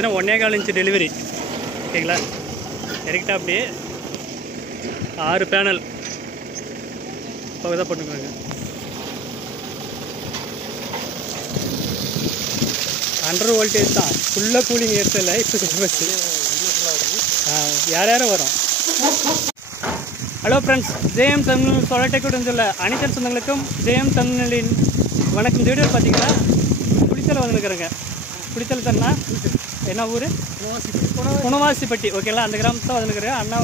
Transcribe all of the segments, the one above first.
பார்த்தீங்கன்னா 1.25 inch delivery. ஓகேங்களா, கரெக்டாக அப்படியே 6 பேனல் இப்போ தான் போட்டுக்கோங்க. அண்டர் வோல்டேஜ் தான், ஃபுல்லாக கூலிங் ஏற்றல. இப்போ பஸ் யார் யாரும் வரும். Hello friends, JM Tamil solar வந்துள்ள அனைத்து சொந்தங்களுக்கும் ஜேஎம் தமிழின் வணக்கம். இந்த வீடியோ பார்த்தீங்கன்னா குளித்தலை வந்துருக்குறேங்க. குளித்தலை தண்ணா என்ன ஊர்? குணவாசிப்பட்டி. ஓகேங்களா, அந்த கிராமத்தில் வந்துருக்குறேன். அண்ணா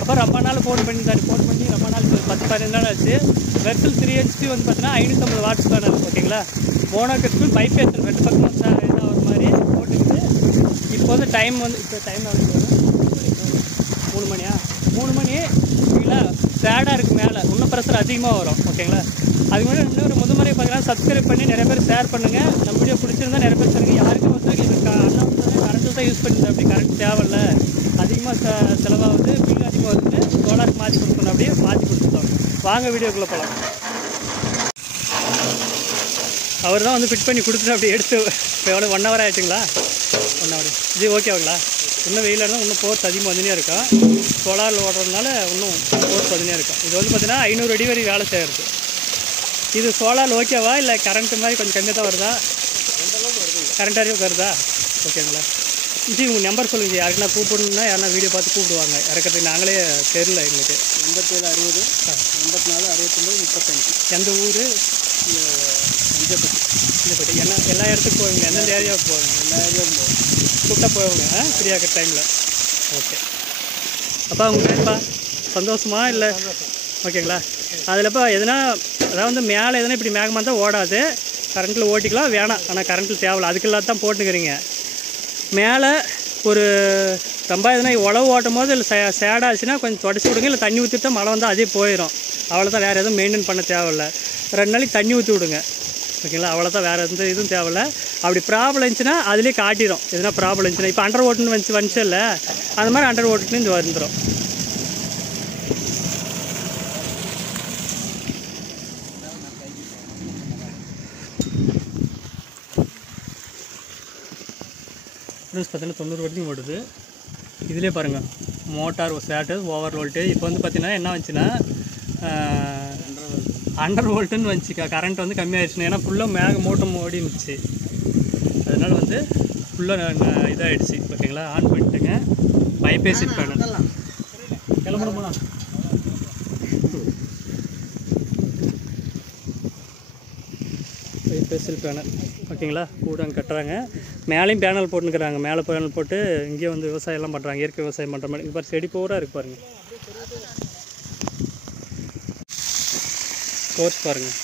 அப்புறம் ரொம்ப நாள் ஃபோன் பண்ணி ரொம்ப நாள் 10-15 நாள் ஆச்சு. வெர்சல் 3 HP வந்து பார்த்தீங்கன்னா 550 வாட்ஸ் பேனல். ஓகேங்களா, மோனோகிரிஸ்டல் பைப்பேஷன் 2 பக்கமும் இதாக ஒரு மாதிரி போட்டுக்கிட்டு இப்போ வந்து டைம் வந்து டைம் 3 மணியா? 3 மணி. ஓகேங்களா, சேடாக இருக்குது மேலே, இன்னும் ப்ரெஷர் அதிகமாக வரும். ஓகேங்களா, அதுக்கு முன்னாடி இன்னொரு முறை பார்த்தீங்கன்னா சப்ஸ்கிரைப் பண்ணி நிறைய பேர் ஷேர் பண்ணுங்கள். நம்ம வீடியோ பிடிச்சிருந்தா நிறைய பேர் சொல்லுங்கள். யாருக்கும் வந்து இது அண்ணா கரண்ட்டு தான் யூஸ் பண்ணிட்டு அப்படி கரண்ட் தேவையில்ல, அதிகமாக செலவாகுது, பில் அதிகமாக வருது, சோலாருக்கு மாற்றி கொடுக்கணும், அப்படியே மாற்றி கொடுத்துட்டோம். வாங்க வீடியோக்குள்ளே போகலாம். அவர் தான் வந்து ஃபிட் பண்ணி கொடுத்துட்டு அப்படி எடுத்து இப்போ எவ்வளோ 1 ஹவர் ஆகிடுச்சுங்களா? 1 ஹவர் இது ஓகேவாங்களா? இன்னும் வெயிலாக இருந்தால் இன்னும் போர்ஸ் அதிகமாக வந்துனே இருக்கும். சோலாரில் ஓடுறதுனால இன்னும் போர்ஸ் வந்துனே இருக்கும். இது வந்து பார்த்தீங்கன்னா 500 அடி வரை வேலை செய்கிறது. இது சோலார் ஓகேவா இல்லை கரண்ட்டு மாதிரி கொஞ்சம் கம்மியாக தான் வருதா? கரண்ட்டாக வருதா? ஓகேங்களா, இது உங்கள் நம்பர் சொல்லுங்கள். யாருக்குன்னா கூப்பிடணுன்னா யாருன்னா வீடியோ பார்த்து கூப்பிடுவாங்க. இறக்கிறதுக்கு நாங்களே தெரியல எங்களுக்கு. 87 60 84 69 35. எந்த ஊர்? இஞ்சப்பட்டி. என்ன எல்லா இடத்துக்கும் போவீங்க? எந்தெந்த ஏரியாவுக்கு போவீங்க? எல்லா ஏரியாவுக்கும் போவோம். கூப்பிட்டா போவாங்க ஃப்ரீயாக இருக்கிற டைமில். ஓகே, அப்பா உங்களுக்கு சந்தோஷமா இல்லை? ஓகேங்களா, அதில் இப்போ எதுனா அதாவது வந்து மேலே எதுனா இப்படி மேகமாக இருந்தால் ஓடாது, கரண்ட்டில் ஓட்டிக்கலாம் வேணாம். ஆனால் கரண்ட்டில் தேவையில்ல, அதுக்கு இல்லாத தான் போட்டுக்கிறீங்க. மேலே ஒரு ரொம்ப எதுனா உழவு ஓட்டும் போது இல்லை சேடாச்சுன்னா கொஞ்சம் தொடச்சி விடுங்க, இல்லை தண்ணி ஊற்றிட்டா மழை வந்தால் அதே போயிடும். அவ்வளோதான், வேறு எதுவும் மெயின்டைன் பண்ண தேவையில்ல. 2 நாளைக்கு தண்ணி ஊற்றி விடுங்க. ஓகேங்களா, அவ்வளோதான், வேறு எந்த இதுவும் தேவையில்ல. அப்படி ப்ராப்ளம் இருந்துச்சுன்னா அதுலேயே காட்டிடும் எதுனா ப்ராப்ளம் இருந்துச்சுன்னா. இப்போ அண்டர் ஓட்டுன்னு வந்துச்சு இல்லை, அந்த மாதிரி அண்டர் ஓட்டுன்னு இது வந்துடும். பார்த்தீங்கன்னா 90 வரைக்கும் ஓடுது. இதிலே பாருங்கள் மோட்டார் ஸ்டார்டர் ஓவர் வோல்ட்டு. இப்போ வந்து பார்த்தீங்கன்னா என்ன வந்துச்சுன்னா அண்டர் வோல்ட்டுன்னு வந்துச்சுக்கா. கரண்ட் வந்து கம்மியாகிடுச்சுன்னா, ஏன்னா ஃபுல்லாக மேகம் ஓடினுச்சு, அதனால் வந்து ஃபுல்லாக இதாகிடுச்சு. ஓகேங்களா, ஆன் பண்ணிட்டுங்க. பைபேசிட் பேனல் கிளம்பணுமா? பைபேசிட் பேனல். ஓகேங்களா, கூட அங்கே கட்டுறாங்க. மேலேயும் பேனல் போட்டுக்கிறாங்க. மேலே பேனல் போட்டு இங்கேயே வந்து விவசாயம்லாம் பண்ணுறாங்க. இயற்கை விவசாயம் பண்ணுற மாதிரி. இது பாரு, செடி பூரா இருக்குது பாருங்கள். கோர்ஸ் பாருங்கள்.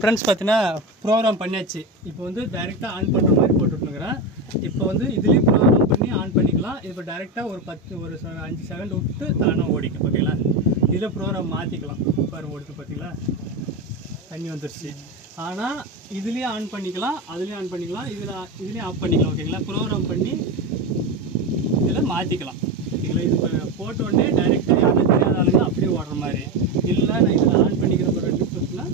ஃப்ரெண்ட்ஸ் பார்த்தீங்கன்னா ப்ரோக்ராம் பண்ணியாச்சு. இப்போ வந்து டைரெக்டாக ஆன் பண்ணுற மாதிரி போட்டுட்டுருக்குறேன். இப்போ வந்து இதுலேயும் ப்ரோக்ராம் பண்ணி ஆன் பண்ணிக்கலாம். இப்போ டைரெக்டாக ஒரு 5 செகண்ட் விட்டு தானே ஓடிக்கும். ஓகேங்களா, இதில் ப்ரோக்ராம் மாற்றிக்கலாம். பாரு ஓடிட்டு பார்த்தீங்களா, தண்ணி வந்துடுச்சு. ஆனால் இதுலேயும் ஆன் பண்ணிக்கலாம், அதுலேயும் ஆன் பண்ணிக்கலாம், இதுலேயும் ஆஃப் பண்ணிக்கலாம். ஓகேங்களா, ப்ரோக்ராம் பண்ணி இதில் மாற்றிக்கலாம். ஓகேங்களா, இது போட்ட உடனே டைரெக்டாக யாரும் தெரியாத ஆளுங்க அப்படியே ஓடுற மாதிரி இல்லை. நான் இதில் ஆன் பண்ணிக்கிற ஒரு 2 நிமிஷத்தில்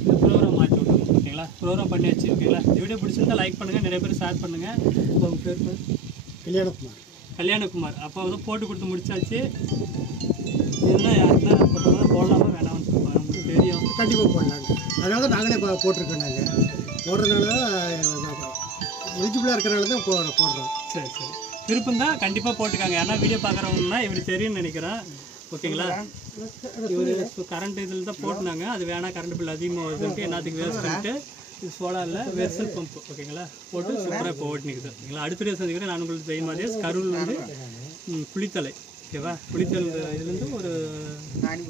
இந்த ப்ரோக்ராம் மாற்றி விட்டுருங்க. ஓகேங்களா, ப்ரோக்ராம் பண்ணியாச்சு. ஓகேங்களா, இந்த வீடியோ பிடிச்சிருந்தா லைக் பண்ணுங்கள், நிறைய பேர் ஷேர் பண்ணுங்கள். இப்போ உங்கள் பேர்? கல்யாணகுமார். அப்போ வந்து போட்டு கொடுத்து முடிச்சாச்சு. இதெல்லாம் யாருன்னா போட்டோம்னா போடலாமா வேணாம்னு சொல்லுவாங்க. நமக்கு தெரியும், கண்டிப்பாக போடலாங்க. அதனால தான் நாங்களே போட்டிருக்கோம். நாங்கள் போடுறதுனால எலிஜிபிளாக இருக்கிறனால தான் போடுறோம். சரி சரி, விருப்பம் தான் கண்டிப்பாக போட்டுக்காங்க. ஏன்னா வீடியோ பார்க்குறவங்கன்னா இவர் தெரியும்னு நினைக்கிறேன். ஓகேங்களா, இவர் கரண்ட் இதில் தான் போட்டுனாங்க. அது வேணாம், கரண்ட் பில் அதிகமாக வருதுன்ட்டு என்னத்துக்கு வேஸ்ட் பண்ணிட்டு இது சோலாரில் வெர்சல் பம்ப். ஓகேங்களா, போட்டு சூப்பராக இப்போ ஓட்டினிக்குது. ஓகேங்களா, அடுத்த வீடியோ சந்திக்கிறேன். நான் உங்களுக்கு ஜெயின் மாதிரியே கரூர் வந்து குளித்தலை. ஓகேவா, குளித்தல் இதுலேருந்து ஒரு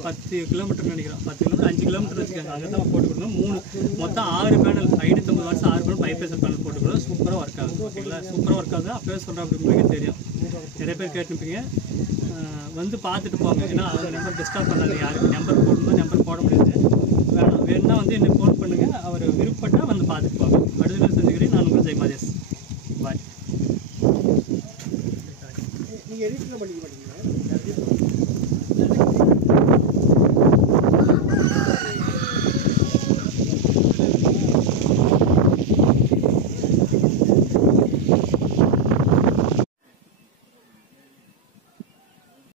10 கிலோமீட்டர் நினைக்கிறோம். 10 கிலோமீட்டர் 5 கிலோமீட்டர் வச்சுக்காங்க. அங்கே தான் போட்டு கொடுக்கணும். மொத்தம் 6 பேனல் 550 வாட்ஸ் 6 பேனல் பைபேசர் பேனல் போட்டுக்கணும். சூப்பராக ஒர்க் ஆகுது. ஓகேங்களா, சூப்பராக ஒர்க் ஆகுது. அப்போவே சொல்கிறேன், அப்படி உங்களுக்கு தெரியும். நிறைய பேர் கேட்டுப்பீங்க, வந்து பார்த்துட்டு போங்க. ஏன்னா அவர் நம்பர் டிஸ்டர்ப் பண்ணாது. யாருக்கு நம்பர் போடணும், நம்பர் போட முடியாது, வேணும்னா வந்து என்னை ஃபோன் பண்ணுங்கள். அவர் விருப்பப்பட்டால் வந்து பார்த்துட்டு போங்க. அடுத்த செஞ்சுக்கிறேன். நான் உங்களுக்கு ஜெய் மாதேஷ். பாய். நீங்கள் எடிட்டில் பண்ணிக்க மாட்டீங்க.